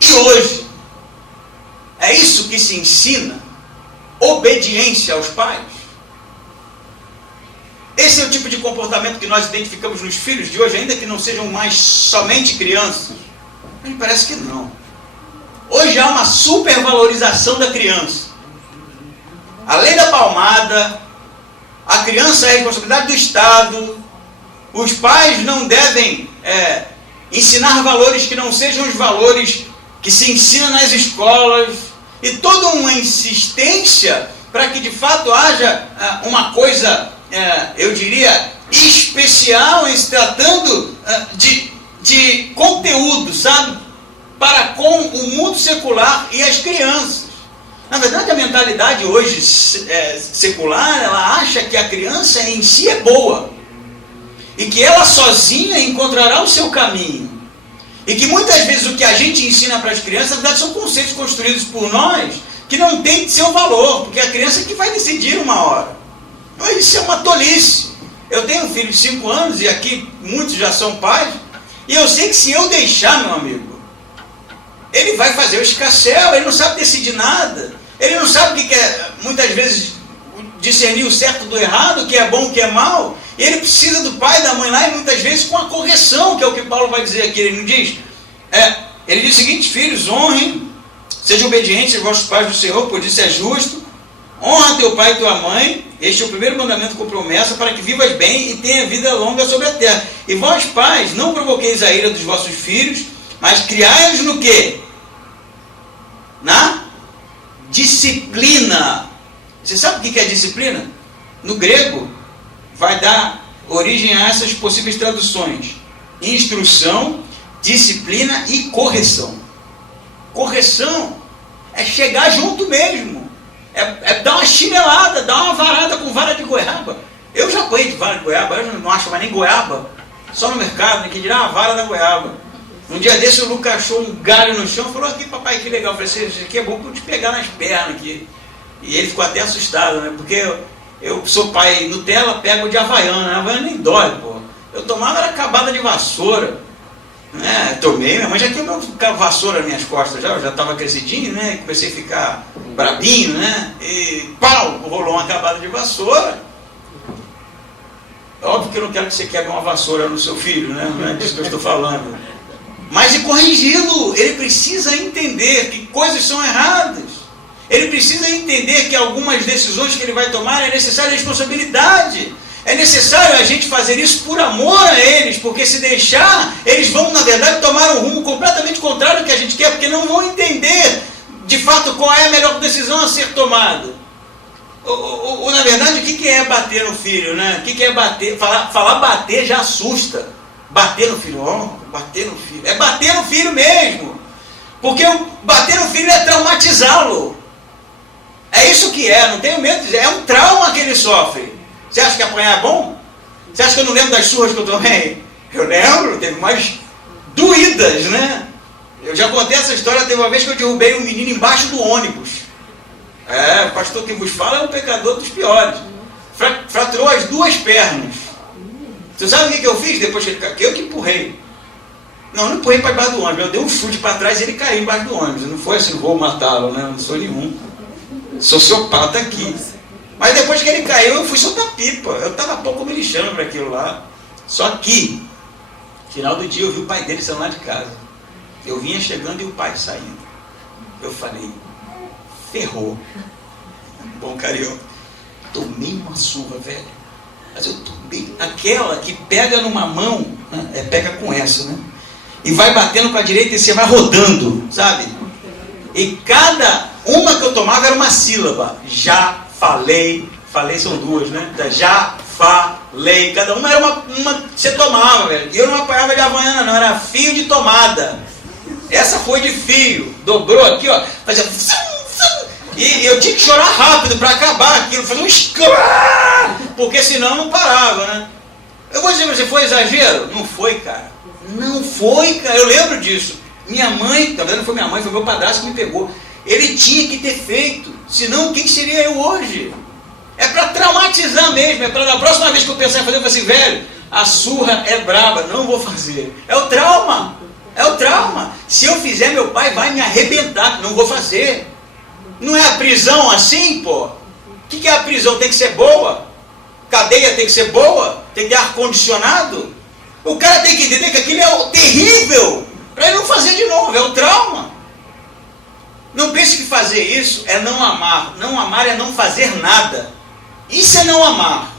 E hoje, é isso que se ensina? Obediência aos pais? Esse é o tipo de comportamento que nós identificamos nos filhos de hoje, ainda que não sejam mais somente crianças? Me parece que não. Hoje há uma supervalorização da criança. A lei da palmada, a criança é a responsabilidade do Estado, os pais não devem ensinar valores que não sejam os valores que se ensinam nas escolas, e toda uma insistência para que de fato haja uma coisa, eu diria, especial em se tratando de conteúdo, sabe? Para com o mundo secular e as crianças. Na verdade, a mentalidade hoje secular, ela acha que a criança em si é boa, e que ela sozinha encontrará o seu caminho. E que muitas vezes o que a gente ensina para as crianças, na verdade, são conceitos construídos por nós, que não tem seu valor, porque é a criança que vai decidir uma hora. Então, isso é uma tolice. Eu tenho um filho de 5 anos, e aqui muitos já são pais, e eu sei que se eu deixar, meu amigo, ele vai fazer o escassel, ele não sabe decidir nada, ele não sabe o que é, muitas vezes, discernir o certo do errado, o que é bom, o que é mal, e ele precisa do pai e da mãe lá, e muitas vezes com a correção, que é o que Paulo vai dizer aqui. Ele não diz, ele diz o seguinte: filhos, honrem, sejam obedientes aos vossos pais do Senhor, pois isso é justo. Honra teu pai e tua mãe, este é o primeiro mandamento com promessa, para que vivas bem e tenha vida longa sobre a terra. E vós, pais, não provoqueis a ira dos vossos filhos, mas criai-os no quê? Na disciplina. Você sabe o que é disciplina? No grego, vai dar origem a essas possíveis traduções: instrução, disciplina e correção. Correção é chegar junto mesmo, é dar uma chinelada, dar uma varada com vara de goiaba. Eu já apanhei de vara de goiaba, eu não acho mais nem goiaba. Só no mercado, né? Que dirá a vara da goiaba. Um dia desse o Lucas achou um galho no chão e falou, aqui papai, que legal. Eu falei, isso aqui é bom para eu te pegar nas pernas aqui. E ele ficou até assustado, né? Porque eu sou pai Nutella, pego de Havaiana, né? Havaiana nem dói, pô. Eu tomava era acabada de vassoura. Né? Tomei, minha mãe já quebrou vassoura nas minhas costas, eu já estava crescidinho, né? Comecei a ficar brabinho, né? E pau, rolou uma acabada de vassoura. Óbvio que eu não quero que você quebre uma vassoura no seu filho, né? Não é disso que eu estou falando. Mas de corrigi-lo, ele precisa entender que coisas são erradas. Ele precisa entender que algumas decisões que ele vai tomar é necessária responsabilidade. É necessário a gente fazer isso por amor a eles, porque se deixar, eles vão, na verdade, tomar um rumo completamente contrário do que a gente quer, porque não vão entender, de fato, qual é a melhor decisão a ser tomada. Na verdade, o que é bater no filho, né? O que é bater? Falar bater já assusta. Bater no filho, bater no filho. É bater no filho mesmo. Porque bater no filho é traumatizá-lo. É isso que é, não tenho medo de dizer. É um trauma que ele sofre. Você acha que apanhar é bom? Você acha que eu não lembro das surras que eu tomei? Eu lembro, teve umas doídas, né? Eu já contei essa história, teve uma vez que eu derrubei um menino embaixo do ônibus. O pastor que vos fala é um pecador dos piores. Fraturou as duas pernas. Você sabe o que eu fiz depois que ele caiu? Eu que empurrei. Não empurrei para debaixo do ônibus. Eu dei um chute para trás e ele caiu embaixo do ônibus. Não foi assim, vou matá-lo, né? Não sou nenhum. Sociopata aqui. Mas depois que ele caiu, eu fui soltar pipa. Eu estava pouco me lixando para aquilo lá. Só que, no final do dia, eu vi o pai dele saindo lá de casa. Eu vinha chegando e o pai saindo. Eu falei, ferrou. Bom carioca. Tomei uma surra, velho. Mas eu tomei aquela que pega numa mão, né? Pega com essa, né? E vai batendo com a direita e você vai rodando, sabe? E cada uma que eu tomava era uma sílaba. Já falei são duas, né? Já falei. Cada uma era uma que você tomava, velho. E eu não apanhava de Havaiana, não. Era fio de tomada. Essa foi de fio. Dobrou aqui, ó. Fazia... E eu tinha que chorar rápido para acabar aquilo. Fazer um escrá, porque senão não parava, né? Eu vou dizer pra você, foi exagero? Não foi, cara. Não foi, cara. Eu lembro disso. Minha mãe, na verdade não foi minha mãe, foi meu padrasto que me pegou. Ele tinha que ter feito. Senão, quem seria eu hoje? É para traumatizar mesmo. É para da próxima vez que eu pensar em fazer, eu falei assim, velho, a surra é braba, não vou fazer. É o trauma. É o trauma. Se eu fizer, meu pai vai me arrebentar. Não vou fazer. Não é a prisão assim, pô? O que é a prisão? Tem que ser boa? Cadeia tem que ser boa? Tem que ter ar-condicionado? O cara tem que entender que aquilo é terrível. Para ele não fazer de novo. É o trauma. Não pense que fazer isso é não amar. Não amar é não fazer nada. Isso é não amar.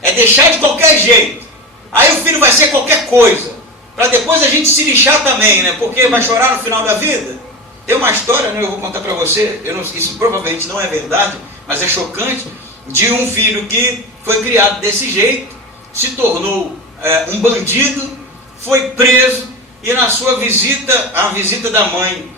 É deixar de qualquer jeito. Aí o filho vai ser qualquer coisa. Para depois a gente se lixar também, né? Porque vai chorar no final da vida. Tem uma história, né? Eu vou contar para você. Isso provavelmente não é verdade, mas é chocante. De um filho que foi criado desse jeito, se tornou um bandido, foi preso e na sua visita, a visita da mãe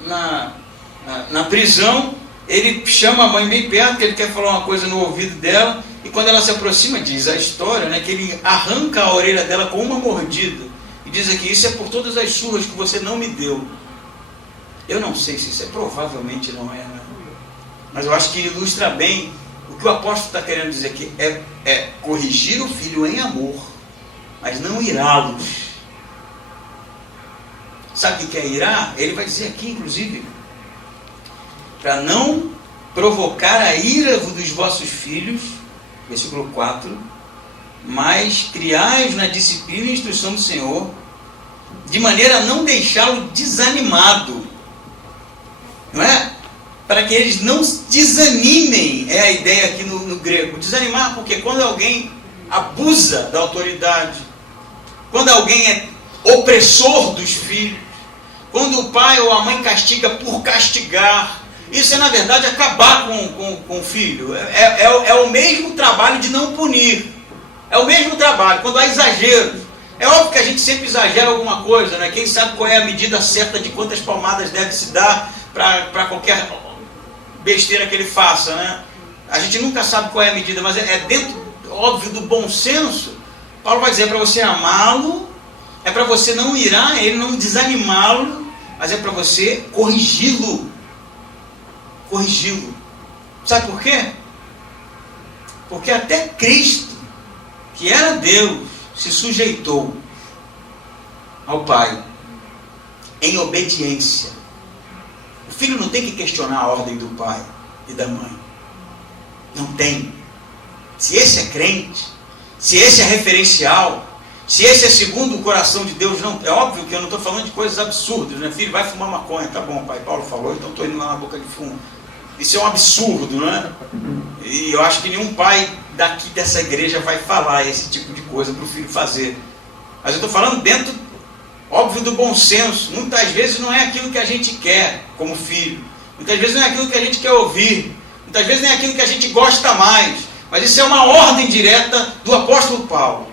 na prisão, ele chama a mãe bem perto, que ele quer falar uma coisa no ouvido dela, e quando ela se aproxima, diz a história, né, que ele arranca a orelha dela com uma mordida, e diz aqui, isso é por todas as surras que você não me deu. Eu não sei se isso provavelmente não é, né? Mas eu acho que ilustra bem o que o apóstolo está querendo dizer aqui, é corrigir o filho em amor, mas não irá-los. Sabe o que é irar? Ele vai dizer aqui, inclusive, para não provocar a ira dos vossos filhos, versículo 4, mas criai-os na disciplina e instrução do Senhor, de maneira a não deixá-lo desanimado, não é? Para que eles não desanimem, é a ideia aqui no grego, desanimar, porque quando alguém abusa da autoridade, quando alguém é opressor dos filhos, quando o pai ou a mãe castiga por castigar, isso é na verdade acabar com o filho. É o mesmo trabalho de não punir. É o mesmo trabalho, quando há exageros. É óbvio que a gente sempre exagera alguma coisa, né? Quem sabe qual é a medida certa de quantas palmadas deve se dar para qualquer besteira que ele faça, né? A gente nunca sabe qual é a medida, mas é dentro, óbvio, do bom senso. Paulo vai dizer, é para você amá-lo, é para você não irar ele, não desanimá-lo, mas é para você corrigi-lo. Corrigi-lo. Sabe por quê? Porque até Cristo, que era Deus, se sujeitou ao Pai em obediência. O filho não tem que questionar a ordem do pai e da mãe. Não tem. Se esse é crente, se esse é referencial, se esse é segundo o coração de Deus, não, é óbvio que eu não estou falando de coisas absurdas, né? Filho, vai fumar maconha. Tá bom, pai, Paulo falou, então estou indo lá na boca de fumo. Isso é um absurdo, né? E eu acho que nenhum pai daqui dessa igreja vai falar esse tipo de coisa para o filho fazer. Mas eu estou falando dentro, óbvio, do bom senso. Muitas vezes não é aquilo que a gente quer como filho. Muitas vezes não é aquilo que a gente quer ouvir. Muitas vezes não é aquilo que a gente gosta mais. Mas isso é uma ordem direta do apóstolo Paulo.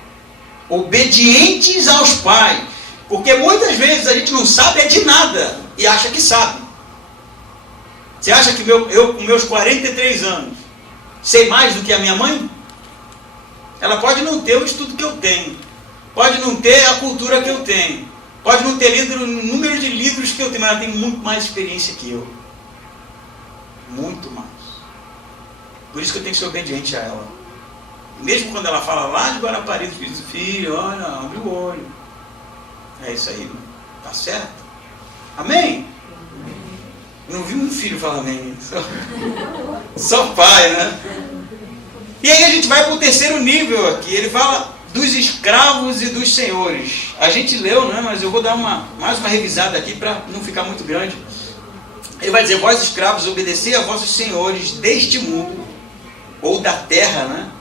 Obedientes aos pais. Porque muitas vezes a gente não sabe é de nada e acha que sabe. Você acha que eu com meus 43 anos sei mais do que a minha mãe? Ela pode não ter o estudo que eu tenho. Pode não ter a cultura que eu tenho. Pode não ter lido o número de livros que eu tenho, mas ela tem muito mais experiência que eu. Muito mais. Por isso que eu tenho que ser obediente a ela. Mesmo quando ela fala lá de Guarapari, diz, filho, olha, abre o olho. É isso aí, tá certo? Amém? Não vi um filho falar amém. Só pai, né? E aí a gente vai para o terceiro nível aqui. Ele fala dos escravos e dos senhores. A gente leu, né? Mas eu vou dar mais uma revisada aqui para não ficar muito grande. Ele vai dizer, vós escravos, obedecei a vossos senhores deste mundo, ou da terra, né?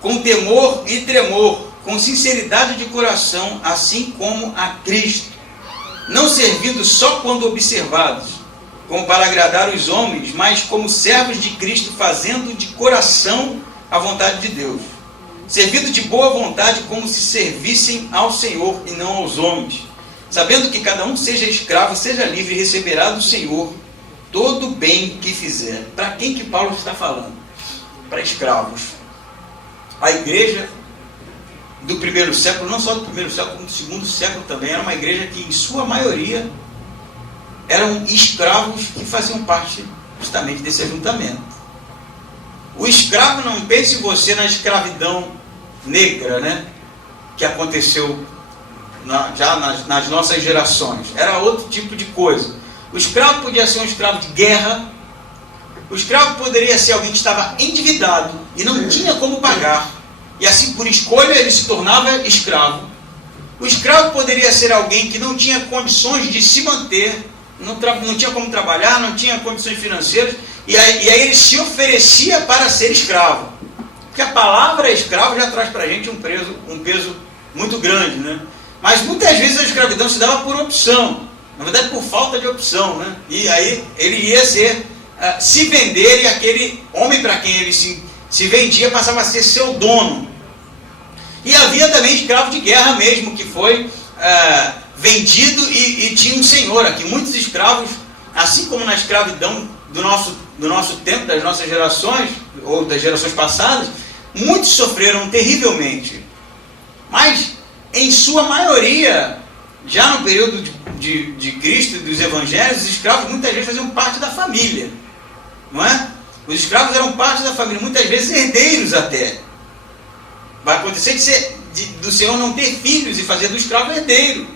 Com temor e tremor, com sinceridade de coração, assim como a Cristo, não servindo só quando observados, como para agradar os homens, mas como servos de Cristo, fazendo de coração a vontade de Deus, servindo de boa vontade, como se servissem ao Senhor e não aos homens, sabendo que cada um seja escravo, seja livre, e receberá do Senhor todo o bem que fizer. Para quem que Paulo está falando? Para escravos. A igreja do primeiro século, não só do primeiro século, como do segundo século também, era uma igreja que, em sua maioria, eram escravos que faziam parte justamente desse ajuntamento. O escravo, não pense você na escravidão negra, né? Que aconteceu já nas nossas gerações. Era outro tipo de coisa. O escravo podia ser um escravo de guerra. O escravo poderia ser alguém que estava endividado e não tinha como pagar. E assim, por escolha, ele se tornava escravo. O escravo poderia ser alguém que não tinha condições de se manter, não tinha como trabalhar, não tinha condições financeiras, e aí ele se oferecia para ser escravo. Porque a palavra escravo já traz para a gente um peso muito grande, né? Mas muitas vezes a escravidão se dava por opção, na verdade por falta de opção, né? E aí ele ia se vender, e aquele homem para quem ele se vendia passava a ser seu dono. E havia também escravo de guerra mesmo, que foi vendido e tinha um senhor aqui. Muitos escravos, assim como na escravidão do nosso tempo, das nossas gerações, ou das gerações passadas, muitos sofreram terrivelmente. Mas, em sua maioria, já no período de Cristo e dos evangelhos, os escravos muitas vezes faziam parte da família. Não é? Os escravos eram parte da família, muitas vezes herdeiros até. Vai acontecer do Senhor não ter filhos e fazer do escravo herdeiro.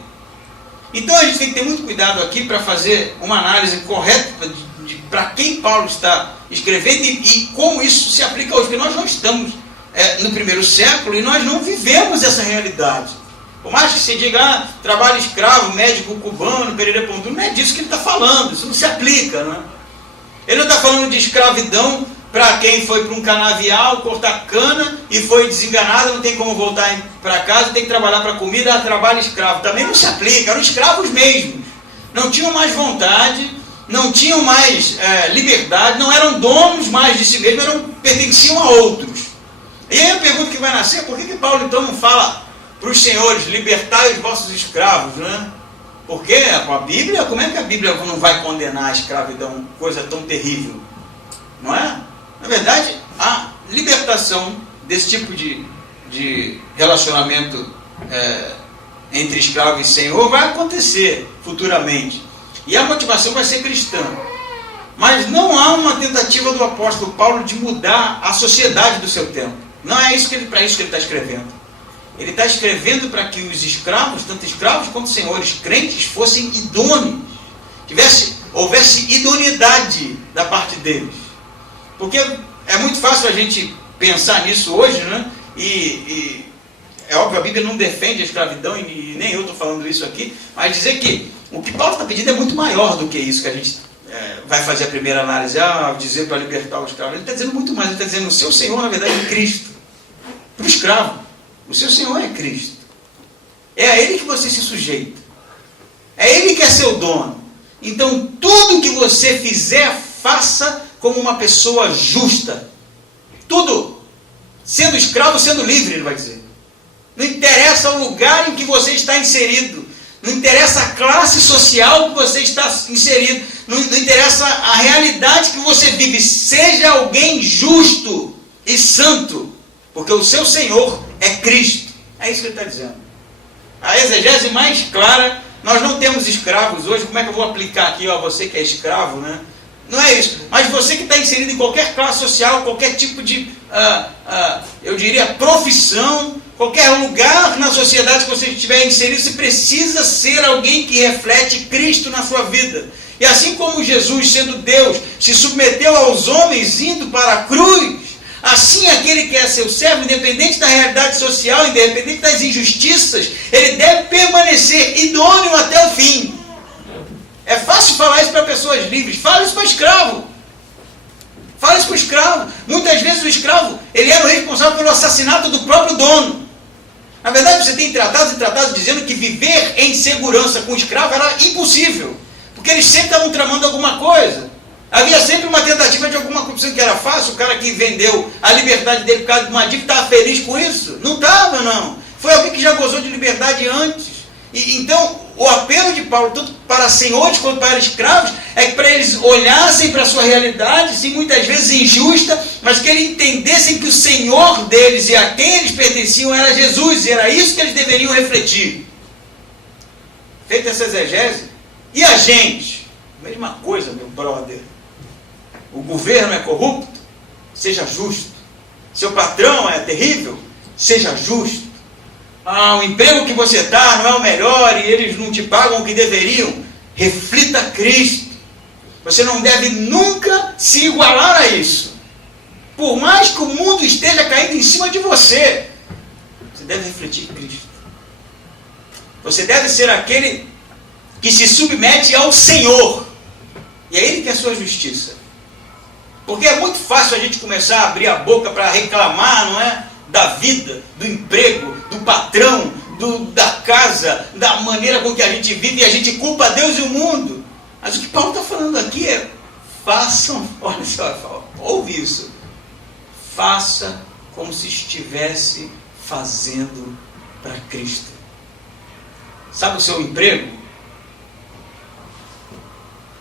Então a gente tem que ter muito cuidado aqui para fazer uma análise correta para quem Paulo está escrevendo e como isso se aplica hoje, porque nós não estamos no primeiro século e nós não vivemos essa realidade. Por mais que se diga, trabalho escravo, médico cubano, Pereira Pontu, não é disso que ele está falando, isso não se aplica, né? Ele não está falando de escravidão para quem foi para um canavial cortar cana e foi desenganado, não tem como voltar para casa, tem que trabalhar para comida, trabalho escravo. Também não se aplica, eram escravos mesmos. Não tinham mais vontade, não tinham mais liberdade, não eram donos mais de si mesmos, pertenciam a outros. E aí a pergunta que vai nascer, por que Paulo então não fala para os senhores, libertai os vossos escravos, né? Porque a Bíblia, como é que a Bíblia não vai condenar a escravidão, coisa tão terrível? Não é? Na verdade, a libertação desse tipo de de relacionamento entre escravo e senhor vai acontecer futuramente. E a motivação vai ser cristã. Mas não há uma tentativa do apóstolo Paulo de mudar a sociedade do seu tempo. Não é para isso que ele está escrevendo. Ele está escrevendo para que os escravos, tanto escravos quanto senhores crentes, fossem idôneos. Houvesse idoneidade da parte deles. Porque é muito fácil a gente pensar nisso hoje, né? E é óbvio, a Bíblia não defende a escravidão, e nem eu estou falando isso aqui, mas dizer que o que Paulo está pedindo é muito maior do que isso que a gente vai fazer a primeira análise, dizer para libertar o escravo. Ele está dizendo muito mais, ele está dizendo: o seu Senhor, na verdade, é Cristo. Para o escravo, o seu Senhor é Cristo. É a Ele que você se sujeita. É Ele que é seu dono. Então, tudo que você fizer, faça como uma pessoa justa. Tudo. Sendo escravo, sendo livre, ele vai dizer. Não interessa o lugar em que você está inserido. Não interessa a classe social que você está inserido. Não interessa a realidade que você vive. Seja alguém justo e santo. Porque o seu Senhor é Cristo. É isso que ele está dizendo. A exegese mais clara: nós não temos escravos hoje. Como é que eu vou aplicar aqui, você que é escravo, né? Não é isso. Mas você que está inserido em qualquer classe social, qualquer tipo de, eu diria, profissão, qualquer lugar na sociedade que você estiver inserido, você precisa ser alguém que reflete Cristo na sua vida. E assim como Jesus, sendo Deus, se submeteu aos homens indo para a cruz, assim aquele que é seu servo, independente da realidade social, independente das injustiças, ele deve permanecer idôneo até o fim. É fácil falar isso para pessoas livres. Fala isso para escravo. Fala isso para o escravo. Muitas vezes o escravo, ele era o responsável pelo assassinato do próprio dono. Na verdade, você tem tratados e tratados dizendo que viver em segurança com o escravo era impossível. Porque eles sempre estavam tramando alguma coisa. Havia sempre uma tentativa de alguma corrupção que era fácil. O cara que vendeu a liberdade dele por causa de uma dívida estava feliz com isso? Não estava, não. Foi alguém que já gozou de liberdade antes. Então, o apelo de Paulo, tanto para senhores quanto para escravos, é que para eles olhassem para a sua realidade, sim, muitas vezes injusta, mas que eles entendessem que o Senhor deles e a quem eles pertenciam era Jesus, e era isso que eles deveriam refletir. Feita essa exegese, e a gente? Mesma coisa, meu brother. O governo é corrupto? Seja justo. Seu patrão é terrível? Seja justo. O emprego que você está não é o melhor e eles não te pagam o que deveriam. Reflita Cristo. Você não deve nunca se igualar a isso. Por mais que o mundo esteja caindo em cima de você, você deve refletir Cristo. Você deve ser aquele que se submete ao Senhor. E é Ele que é a sua justiça. Porque é muito fácil a gente começar a abrir a boca para reclamar, não é? Da vida, do emprego, do patrão, da casa, da maneira com que a gente vive, e a gente culpa Deus e o mundo. Mas o que Paulo está falando aqui é: façam, olha só, ouve isso, faça como se estivesse fazendo para Cristo. Sabe o seu emprego?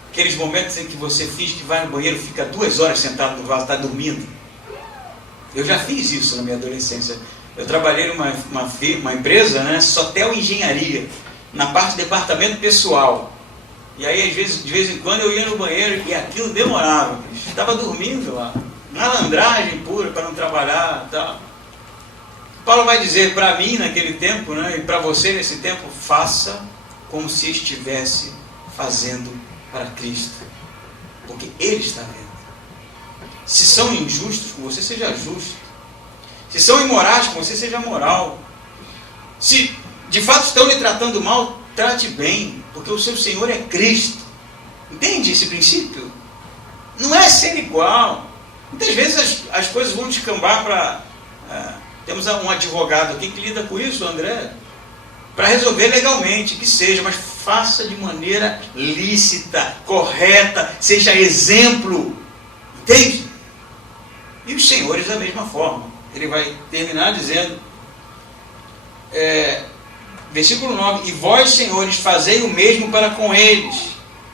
Aqueles momentos em que você finge que vai no banheiro, fica 2 horas sentado no vaso, está dormindo. Eu já fiz isso na minha adolescência. Eu trabalhei numa empresa, né, Sotel Engenharia, na parte de departamento pessoal. E aí, de vez em quando, eu ia no banheiro e aquilo demorava. Estava dormindo lá. Malandragem pura para não trabalhar e tal. Paulo vai dizer para mim naquele tempo, né, e para você nesse tempo: faça como se estivesse fazendo para Cristo. Porque Ele está vendo. Se são injustos com você, seja justo. Se são imorais com você, seja moral. Se de fato estão lhe tratando mal, trate bem, porque o seu Senhor é Cristo. Entende esse princípio? Não é ser igual. Muitas vezes as coisas vão descambar para... temos um advogado aqui que lida com isso, André, para resolver legalmente, que seja, mas faça de maneira lícita, correta, seja exemplo. Entende? E os senhores da mesma forma. Ele vai terminar dizendo, versículo 9: e vós, senhores, fazei o mesmo para com eles,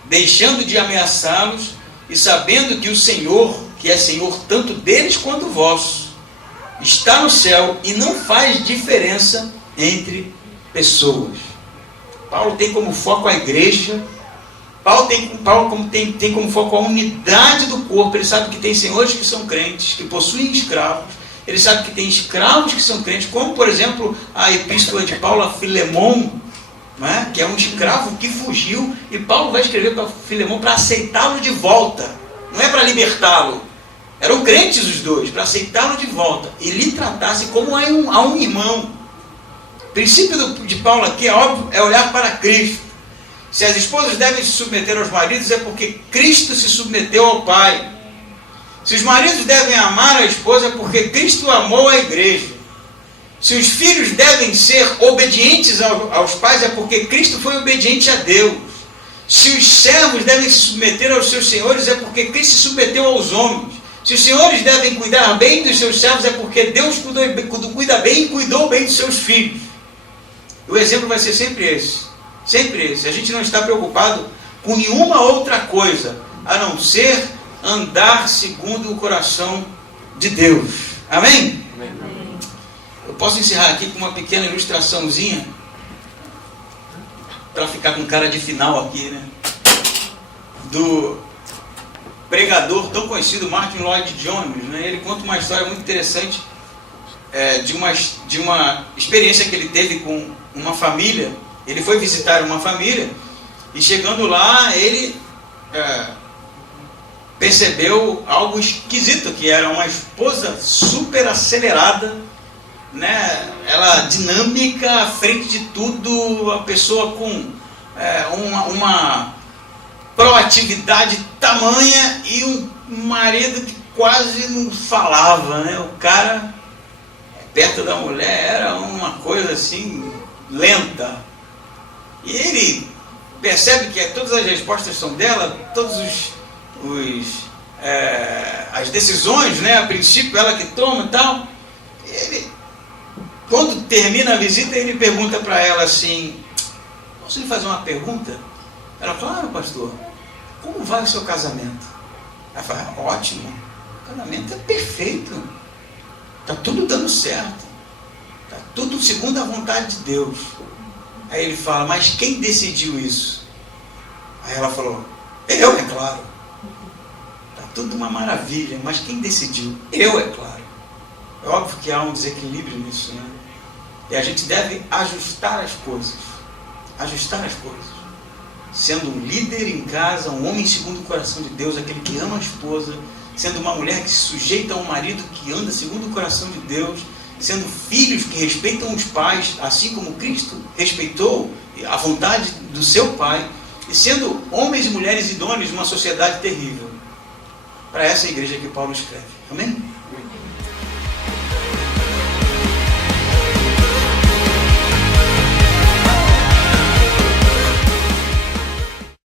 deixando de ameaçá-los, e sabendo que o Senhor, que é Senhor tanto deles quanto vosso, está no céu e não faz diferença entre pessoas. Paulo tem como foco a igreja. Paulo tem como foco a unidade do corpo. Ele sabe que tem senhores que são crentes, que possuem escravos. Ele sabe que tem escravos que são crentes, como por exemplo a epístola de Paulo a Filemon, né, que é um escravo que fugiu, e Paulo vai escrever para Filemon para aceitá-lo de volta, não é para libertá-lo. Eram crentes os dois, para aceitá-lo de volta e lhe tratasse como a um irmão. O princípio de Paulo aqui, é óbvio, é olhar para Cristo. Se as esposas devem se submeter aos maridos, é porque Cristo se submeteu ao Pai. Se os maridos devem amar a esposa, é porque Cristo amou a igreja. Se os filhos devem ser obedientes aos pais, é porque Cristo foi obediente a Deus. Se os servos devem se submeter aos seus senhores, é porque Cristo se submeteu aos homens. Se os senhores devem cuidar bem dos seus servos, é porque Deus cuida bem e cuidou bem dos seus filhos. O exemplo vai ser sempre esse. Sempre esse. A gente não está preocupado com nenhuma outra coisa, a não ser andar segundo o coração de Deus. Amém? Amém. Eu posso encerrar aqui com uma pequena ilustraçãozinha, para ficar com cara de final aqui, né? Do pregador tão conhecido, Martin Lloyd Jones, né? Ele conta uma história muito interessante de uma experiência que ele teve com uma família. Ele foi visitar uma família e chegando lá, ele percebeu algo esquisito, que era uma esposa super acelerada, né? Ela dinâmica, à frente de tudo, a pessoa com uma proatividade tamanha, e um marido que quase não falava, né? O cara, perto da mulher, era uma coisa assim, lenta. E ele percebe que todas as respostas são dela, todos as decisões, né? A princípio ela que toma e tal. Ele, quando termina a visita, ele pergunta para ela assim: posso lhe fazer uma pergunta? Ela fala: claro, pastor, como vai o seu casamento? Ela fala: ótimo, o casamento é perfeito, está tudo dando certo, está tudo segundo a vontade de Deus. Aí ele fala: mas quem decidiu isso? Aí ela falou: eu, é claro. Está tudo uma maravilha, mas quem decidiu? Eu, é claro. É óbvio que há um desequilíbrio nisso, né? E a gente deve ajustar as coisas. Ajustar as coisas. Sendo um líder em casa, um homem segundo o coração de Deus, aquele que ama a esposa, sendo uma mulher que se sujeita a um marido que anda segundo o coração de Deus, sendo filhos que respeitam os pais, assim como Cristo respeitou a vontade do seu Pai, e sendo homens e mulheres idôneos numa sociedade terrível. Para essa igreja que Paulo escreve. Amém?